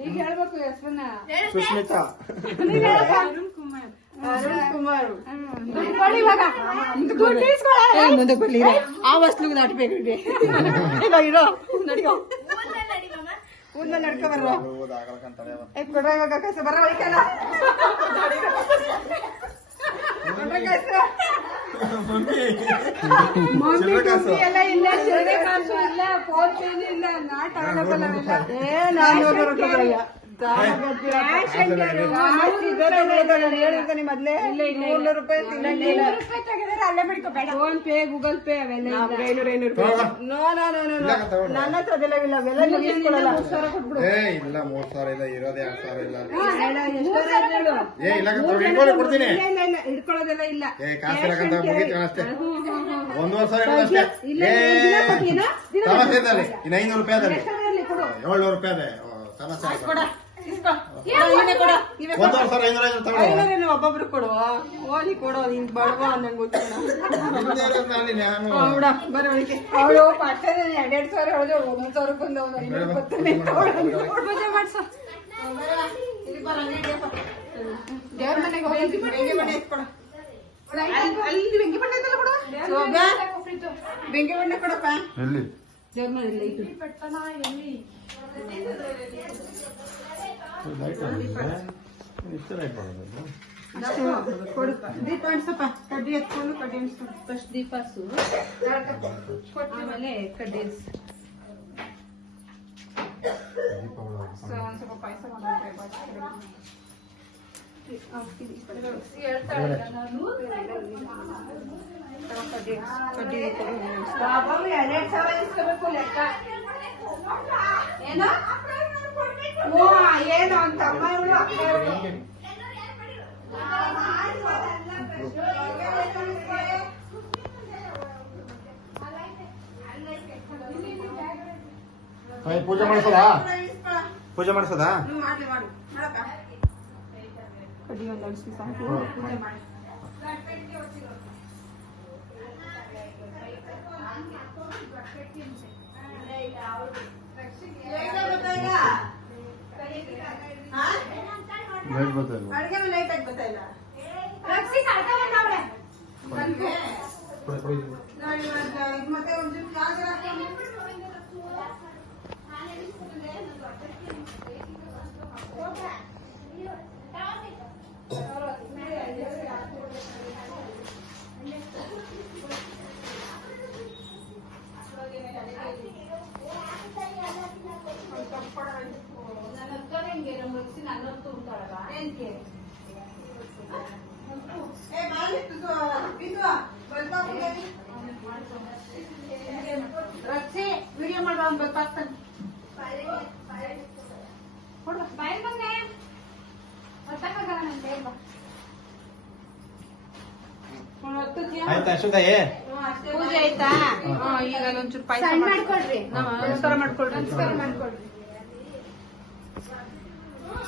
ಈಗ ಸುಸ್ಮಿತಾ ಕುಮಾರ್ ಆ ವಸ್ತು ದಾಟಬೇಕು ಇರೋ ನಡಿಯೋ ಮುಂದೆ ನಡ್ಕೊ ಬರ್ರೋ. ಏ ಕೊಡ್ರ ಇವಾಗ ಕಸ ಬರ ಒಳಕಲ್ಲ ಮಮ್ಮಿ. ಕಾಸು. ಎಲ್ಲ ಇಲ್ಲ ಚಿಲ್ಲರೆ ಕಾಸು ಇಲ್ಲ ಫೋನ್ ಪೇನು ಇಲ್ಲ ನಾಟ್ ಅವೈಲಬಲ್ ಅವೆಲ್ಲ ಏ ನಾನು ಅಲ್ಲೇ ಬಿಡ್ಕೋಬೇಡ ಫೋನ್ ಪೇ ಗೂಗಲ್ ಪೇ ಅವೆಲ್ಲ ಇಲ್ಲ. ನಮ್ಗೆ ಐನೂರು ಐನೂರು ರೂಪಾಯಿ ನೋ ನೋ ನೋ ನೋ ಇಲ್ಲ ತಗೊಂಡು. ನನ್ನ ಹತ್ರ ಅದೆಲ್ಲ ಇಲ್ಲ. ಅವೆಲ್ಲ ನಿಲ್ಲಿಸ್ಕೊಳಲ್ಲ ಏ ಇಲ್ಲ ಮೂರ್ ಸಾವಿರ ಇಲ್ಲ ಇರೋದೇ ಸಾವಿರ ಇಲ್ಲ. ಏ ಇಲ್ಲ ಕೊಡ್ತೀನಿ. ಇಲ್ಲ ಏ ಮುಗೀತು ಅಷ್ಟೇ. ಒಂದೂವರೆ ಸಾವಿರ ಅಷ್ಟೇ. ಸಮಸ್ಯೆ ಇದ್ದಲ್ಲಿ ಇನ್ನು ಐನೂರು ರೂಪಾಯಿ ಅದಲ್ಲಿ ಏಳ್ನೂರು ರೂಪಾಯಿ ಅದೇ. ಸಮಸ್ಯೆ ಒಂದೂವರೆ ಸಾವಿರ ಐನೂರ ಐನೂರು ತಗೊಳ್ಳಿ ಐನೂರೇನು ಒಬ್ಬೊಬ್ರು ಕೊಡು ಓಲಿ ಕೊಡು ನೀನ್ ಬಡವ ನಂಗೆ ಗೊತ್ತಿಲ್ಲ. ನಿಮ್ದೇ ಇರೋದ್ನ ಅಲ್ಲಿ ನಾನು. ಬಿಡ ಬರೋ ಒಳಗೆ. ಅವಳು ಪಕ್ಕದ ಎರಡೆರಡು ಸಾವಿರ ಹೇಳಿದ್ರೆ ಒಂದ್ ಸಾವಿರ ಬಂದು ಅವನು ಐನೂರು ಪೂಜೆ ಮಾಡ್ಸು. ನಡಿಯಪ್ಪ. ದೇವ್ರ ಮನೆಗೆ ಹೋಗಿ ಬೆಂಕಿ ಬಣ್ಣ ಎತ್ಕೊಡು. ಅಲ್ಲಿ ಬೆಂಕಿ ಬಣ್ಣ ಕೊಡು. ಬೆಂಕಿ ಬಣ್ಣ ಕೊಡಪ್ಪ. ಎಲ್ಲಿ? ದೇವ್ರ ಮನೆ ಐತಿ ಇಷ್ಟು ಲೈಟ್ ಮಾಡೋದು ಕೊಡು ದೀಪ ಅನ್ಸಪ್ಪ ಕಡ್ಡಿ ಎತ್ಕೊಂಡು ಕಡ್ಡಿ ಅನ್ಸ್ಕೊಂಡು ಫಸ್ಟ್ ದೀಪಾಸು ಆಮೇಲೆ ಕಡ್ಡಿ ಸೊ ಒಂದ್ ಸ್ವಲ್ಪ ಪಾಯಸ ಕಡ್ಡಿ ಬಾಬು ಏನು ಅಂತ ಅಮ್ಮ ಇವ್ಳು ಅಕ್ಕ ಇವಳು. ಪೂಜೆ ಮಾಡಿಸೋದಾ? ಪೂಜೆ ಮಾಡಿಸೋದಾ? ಪೂಜೆ ಲೈಟ್ ಬರ್ತಾ ಅಡ್ಗೆ ಲೈಟ್ ಆಗಿ ಬರ್ತಾ ಇಲ್ಲ ರಕ್ಷಿ ಕರ್ಕೊಂಡ್ ಬಂದವ್ಳೆ. ಬಂದ್ವಿ? ನೋಡಿ ಇವಾಗ ಇದು ಮತ್ತೆ ಒಂಚೂರು ಚಾರ್ಜರ್ ಹಾಕೊಂಡು ನನ್ನ ರಕ್ಷಿ ವಿಡಿಯೋ ಮಾಡುವ ಅವ್ನು ಗೊತ್ತಾಗ್ತಾನೆ ಬಂದೆ. ಬಾ. ಆಯ್ತಾ ಪೂಜೆ ಆಯ್ತಾ? ಈಗ ಒಂಚೂರು ಪಾಯಸ ಮಾಡ್ಕೊಳ್ರಿ. ನಮಸ್ಕಾರ. ಮಾಡ್ಕೊಳ್ರಿ. ನಮಸ್ಕಾರ ಮಾಡ್ಕೊಳ್ರಿ.